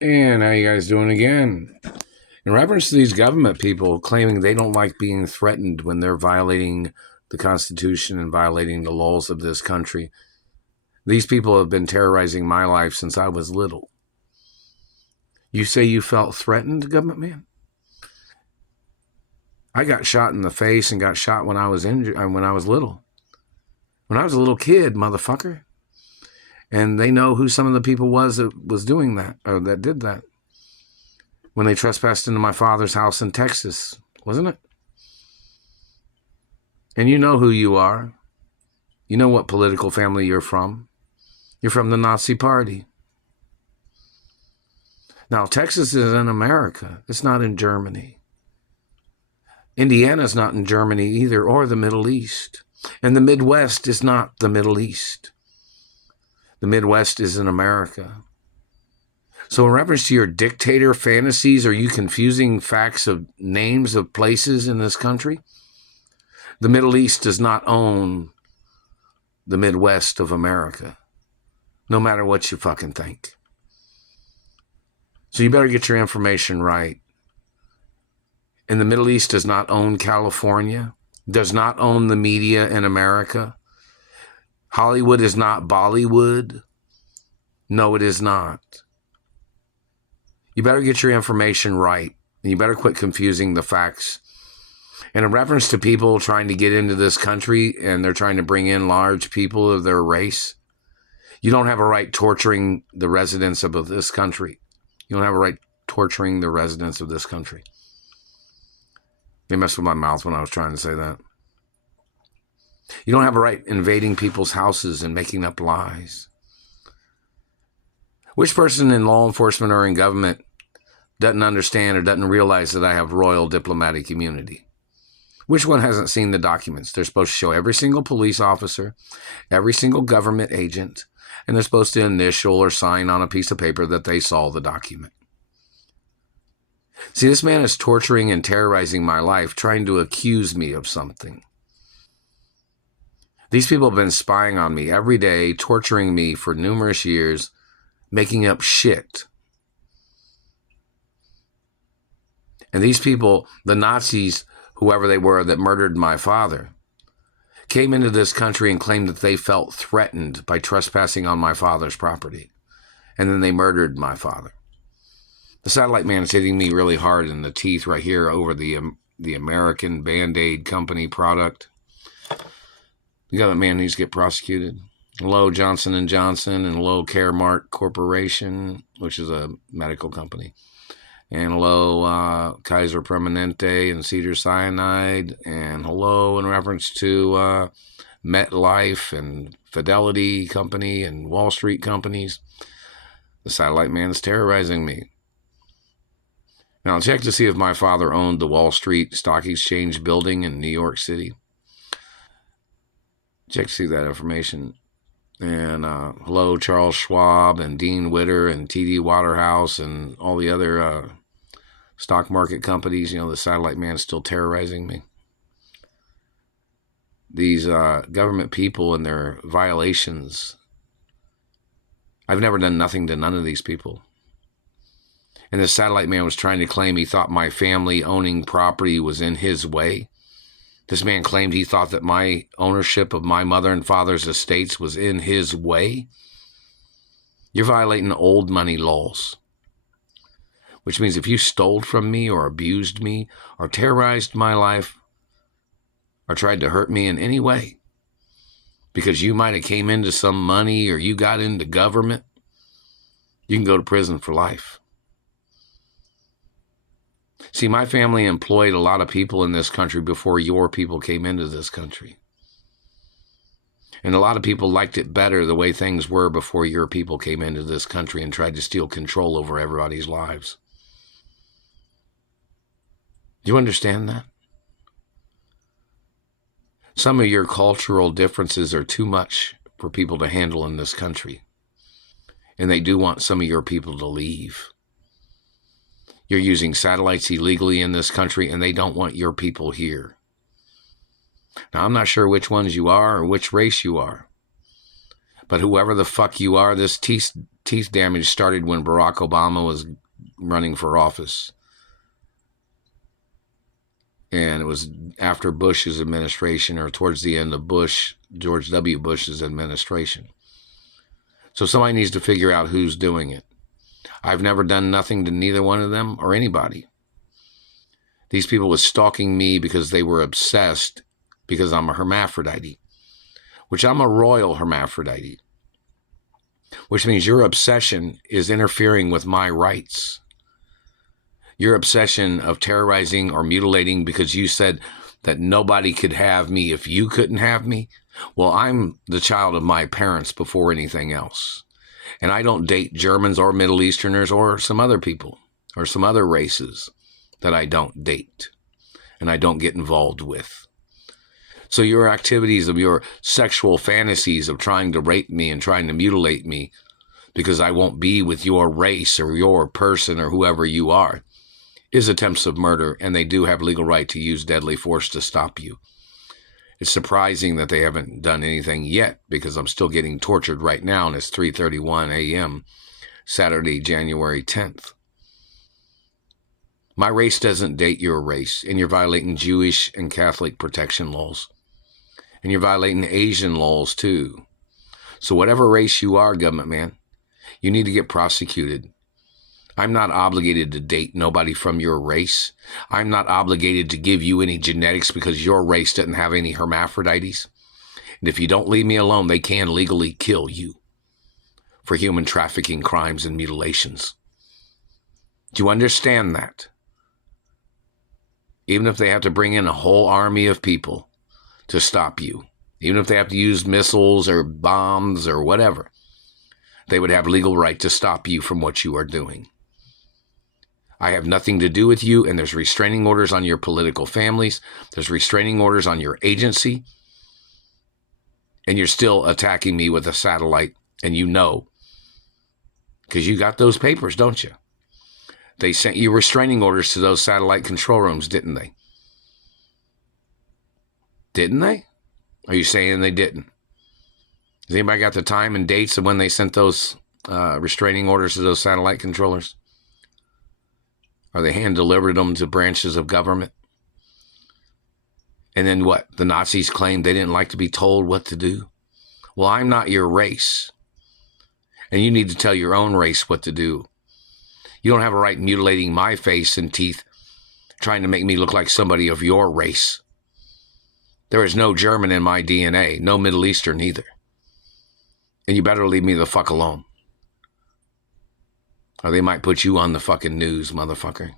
And how you guys doing again? In reference to these government people claiming they don't like being threatened when they're violating the Constitution and violating the laws of this country, these people have been terrorizing my life since I was little. You say you felt threatened, government man? I got shot in the face and got shot when I was injured, when I was little. When I was a little kid, motherfucker. And they know who some of the people was doing that, or that did that. When they trespassed into my father's house in Texas, wasn't it? And you know who you are. You know what political family you're from. You're from the Nazi Party. Now, Texas is in America. It's not in Germany. Indiana's not in Germany either, or the Middle East. And the Midwest is not the Middle East. The Midwest is in America. So in reference to your dictator fantasies, are you confusing facts of names of places in this country? The Middle East does not own the Midwest of America, no matter what you fucking think. So you better get your information right. And the Middle East does not own California, does not own the media in America. Hollywood is not Bollywood. No, it is not. You better get your information right. And you better quit confusing the facts. And in reference to people trying to get into this country and they're trying to bring in large people of their race, you don't have a right torturing the residents of this country. You don't have a right torturing the residents of this country. They messed with my mouth when I was trying to say that. You don't have a right invading people's houses and making up lies. Which person in law enforcement or in government doesn't understand or doesn't realize that I have royal diplomatic immunity? Which one hasn't seen the documents? They're supposed to show every single police officer, every single government agent, and they're supposed to initial or sign on a piece of paper that they saw the document. See, this man is torturing and terrorizing my life, trying to accuse me of something. These people have been spying on me every day, torturing me for numerous years, making up shit. And these people, the Nazis, whoever they were that murdered my father, came into this country and claimed that they felt threatened by trespassing on my father's property. And then they murdered my father. The satellite man is hitting me really hard in the teeth right here over the American Band-Aid company product. The government man needs to get prosecuted. Hello, Johnson & Johnson, and hello, Caremark Corporation, which is a medical company. And hello, Kaiser Permanente and Cedar Cyanide. And hello, in reference to MetLife and Fidelity Company and Wall Street companies. The satellite man is terrorizing me. Now, I'll check to see if my father owned the Wall Street Stock Exchange building in New York City. Check to see that information. And hello, Charles Schwab and Dean Witter and TD Waterhouse and all the other stock market companies. You know, the satellite man is still terrorizing me. These government people and their violations. I've never done nothing to none of these people. And the satellite man was trying to claim he thought my family owning property was in his way. This man claimed he thought that my ownership of my mother and father's estates was in his way. You're violating old money laws. Which means if you stole from me or abused me or terrorized my life or tried to hurt me in any way because you might have came into some money or you got into government, you can go to prison for life. See, my family employed a lot of people in this country before your people came into this country. And a lot of people liked it better the way things were before your people came into this country and tried to steal control over everybody's lives. Do you understand that? Some of your cultural differences are too much for people to handle in this country. And they do want some of your people to leave. You're using satellites illegally in this country, and they don't want your people here. Now, I'm not sure which ones you are or which race you are. But whoever the fuck you are, this teeth damage started when Barack Obama was running for office. And it was after Bush's administration, or towards the end of George W. Bush's administration. So somebody needs to figure out who's doing it. I've never done nothing to neither one of them or anybody. These people were stalking me because they were obsessed because I'm a hermaphrodite, which I'm a royal hermaphrodite, which means your obsession is interfering with my rights. Your obsession of terrorizing or mutilating because you said that nobody could have me if you couldn't have me. Well, I'm the child of my parents before anything else. And I don't date Germans or Middle Easterners or some other people or some other races that I don't date and I don't get involved with. So your activities of your sexual fantasies of trying to rape me and trying to mutilate me because I won't be with your race or your person or whoever you are is attempts of murder, and they do have legal right to use deadly force to stop you. It's surprising that they haven't done anything yet because I'm still getting tortured right now, and it's 3:31 a.m. Saturday, January 10th. My race doesn't date your race, and you're violating Jewish and Catholic protection laws. And you're violating Asian laws too. So whatever race you are, government man, you need to get prosecuted. I'm not obligated to date nobody from your race. I'm not obligated to give you any genetics because your race doesn't have any hermaphrodites. And if you don't leave me alone, they can legally kill you for human trafficking crimes and mutilations. Do you understand that? Even if they have to bring in a whole army of people to stop you, even if they have to use missiles or bombs or whatever, they would have legal right to stop you from what you are doing. I have nothing to do with you, and there's restraining orders on your political families. There's restraining orders on your agency, and you're still attacking me with a satellite, and you know, because you got those papers, don't you? They sent you restraining orders to those satellite control rooms, didn't they? Didn't they? Are you saying they didn't? Has anybody got the time and dates of when they sent those restraining orders to those satellite controllers? Or they hand-delivered them to branches of government? And then what? The Nazis claimed they didn't like to be told what to do? Well, I'm not your race. And you need to tell your own race what to do. You don't have a right mutilating my face and teeth, trying to make me look like somebody of your race. There is no German in my DNA, no Middle Eastern either. And you better leave me the fuck alone. Or they might put you on the fucking news, motherfucker.